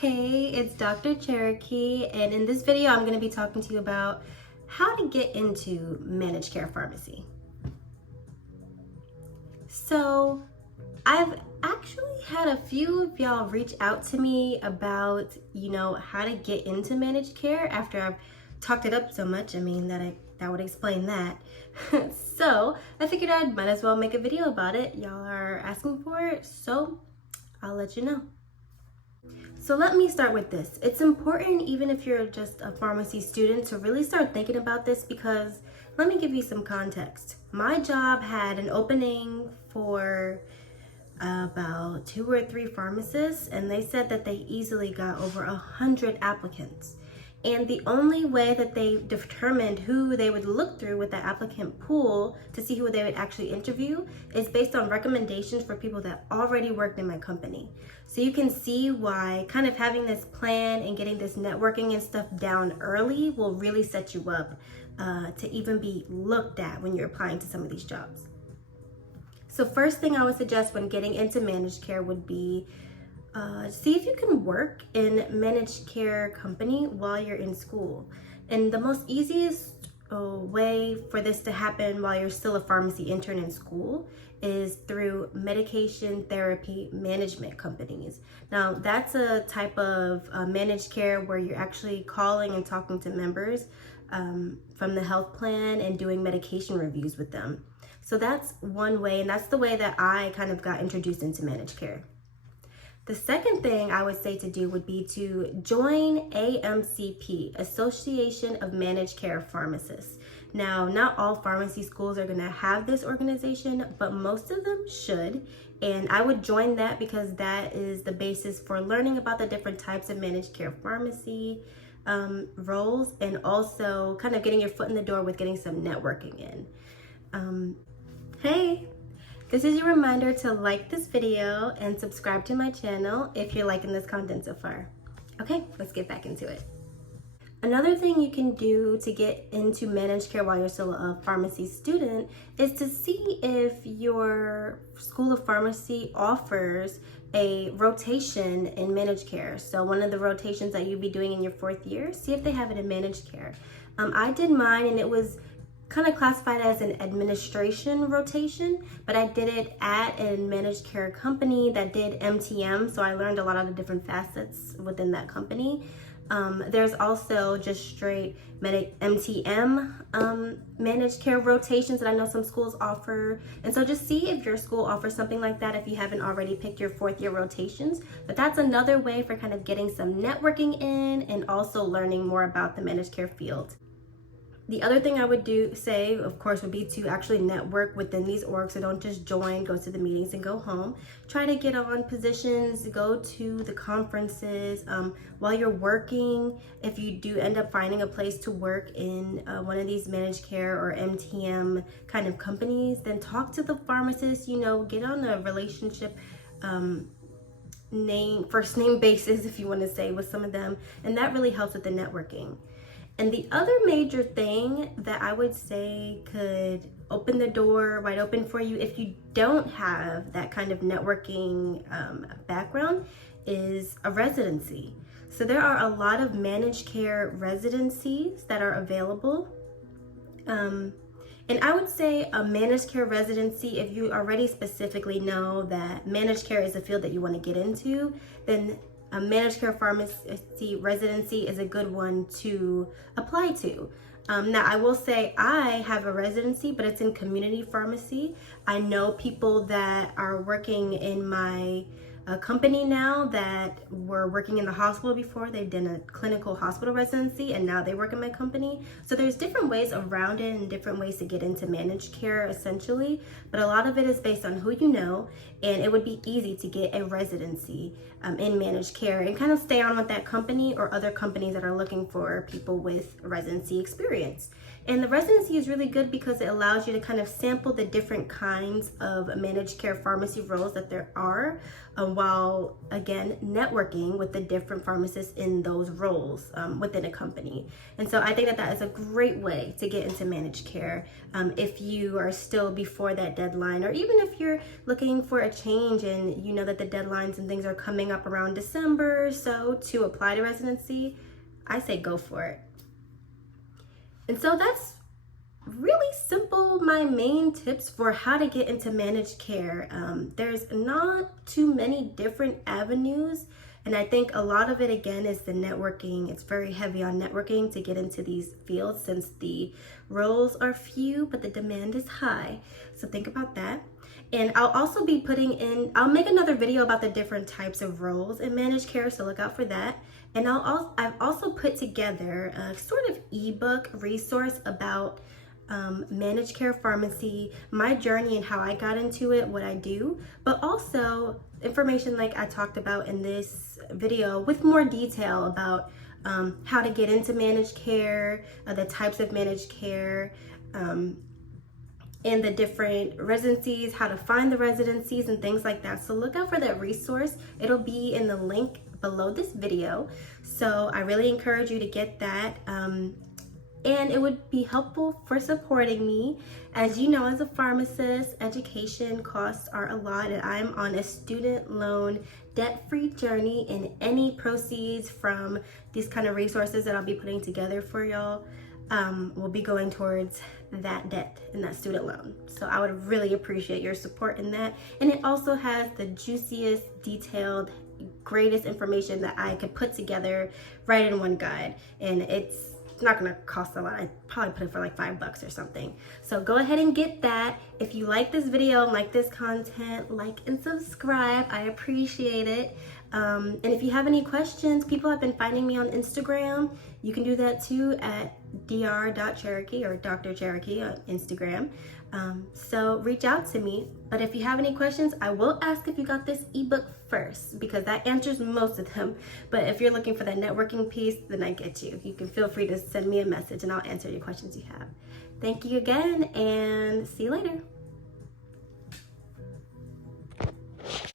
Hey, it's Dr. Cherokee, and in this video, I'm going to be talking to you about how to get into managed care pharmacy. So, I've actually had a few of y'all reach out to me about, how to get into managed care after I've talked it up so much. That would explain that. So, I figured I might as well make a video about it. Y'all are asking for it, so I'll let you know. So let me start with this. It's important, even if you're just a pharmacy student, to really start thinking about this because let me give you some context. My job had an opening for about 2 or 3 pharmacists, and they said that they easily got over 100 applicants. And the only way that they determined who they would look through with the applicant pool to see who they would actually interview is based on recommendations for people that already worked in my company. So you can see why kind of having this plan and getting this networking and stuff down early will really set you up to even be looked at when you're applying to some of these jobs. So first thing I would suggest when getting into managed care would be see if you can work in managed care company while you're in school. And the most easiest way for this to happen while you're still a pharmacy intern in school is through medication therapy management companies. Now that's a type of managed care where you're actually calling and talking to members from the health plan and doing medication reviews with them. So that's one way, and that's the way that I kind of got introduced into managed care. The second thing I would say to do would be to join AMCP, Association of Managed Care Pharmacists. Now, not all pharmacy schools are going to have this organization, but most of them should. And I would join that because that is the basis for learning about the different types of managed care pharmacy roles, and also kind of getting your foot in the door with getting some networking in. Hey! This is your reminder to like this video and subscribe to my channel if you're liking this content so far. Okay, let's get back into it. Another thing you can do to get into managed care while you're still a pharmacy student is to see if your School of Pharmacy offers a rotation in managed care. So one of the rotations that you'd be doing in your 4th year, see if they have it in managed care. I did mine and it was kind of classified as an administration rotation, but I did it at a managed care company that did MTM, so I learned a lot of the different facets within that company. There's also just straight MTM managed care rotations that I know some schools offer, and so just see if your school offers something like that if you haven't already picked your 4th year rotations. But that's another way for kind of getting some networking in and also learning more about the managed care field. The other thing I would say, of course, would be to actually network within these orgs. So don't just join, go to the meetings and go home. Try to get on positions, go to the conferences. While you're working, if you do end up finding a place to work in one of these managed care or MTM kind of companies, then talk to the pharmacist, get on a relationship first name basis, if you want to say, with some of them. And that really helps with the networking. And the other major thing that I would say could open the door wide open for you if you don't have that kind of networking background is a residency. So there are a lot of managed care residencies that are available. And I would say a managed care residency, if you already specifically know that managed care is a field that you want to get into, then a managed care pharmacy residency is a good one to apply to. Now, I will say I have a residency, but it's in community pharmacy. I know people that are working in my company now that were working in the hospital before. They've done a clinical hospital residency and now they work in my company. So there's different ways around it and different ways to get into managed care essentially, but a lot of it is based on who you know, and it would be easy to get a residency in managed care and kind of stay on with that company or other companies that are looking for people with residency experience. And the residency is really good because it allows you to kind of sample the different kinds of managed care pharmacy roles that there are, while again networking with the different pharmacists in those roles within a company. And so I think that that is a great way to get into managed care if you are still before that deadline, or even if you're looking for a change and you know that the deadlines and things are coming up around December or so to apply to residency. I say go for it. And so that's really simple, my main tips for how to get into managed care. There's not too many different avenues, and I think a lot of it again is the networking. It's very heavy on networking to get into these fields since the roles are few but the demand is high. So think about that. And I'll also be I'll make another video about the different types of roles in managed care, so look out for that. And I've also put together a sort of ebook resource about managed care pharmacy, my journey and how I got into it, what I do, but also information like I talked about in this video with more detail about how to get into managed care, the types of managed care, and the different residencies, how to find the residencies and things like that. So look out for that resource. It'll be in the link below this video. So I really encourage you to get that. And it would be helpful for supporting me. As you know, as a pharmacist, education costs are a lot, and I'm on a student loan debt-free journey, and any proceeds from these kind of resources that I'll be putting together for y'all will be going towards that debt and that student loan. So I would really appreciate your support in that. And it also has the juiciest, detailed, greatest information that I could put together right in one guide. And it's not gonna cost a lot. I probably put it for like $5 or something. So go ahead and get that. If you like this video, like this content, like and subscribe. I appreciate it. And if you have any questions, people have been finding me on Instagram. You can do that too at dr.cherokee or Dr. Cherokee on Instagram. So reach out to me. But if you have any questions, I will ask if you got this ebook first, because that answers most of them. But if you're looking for that networking piece, then I get you. You can feel free to send me a message and I'll answer your questions you have. Thank you again, and see you later.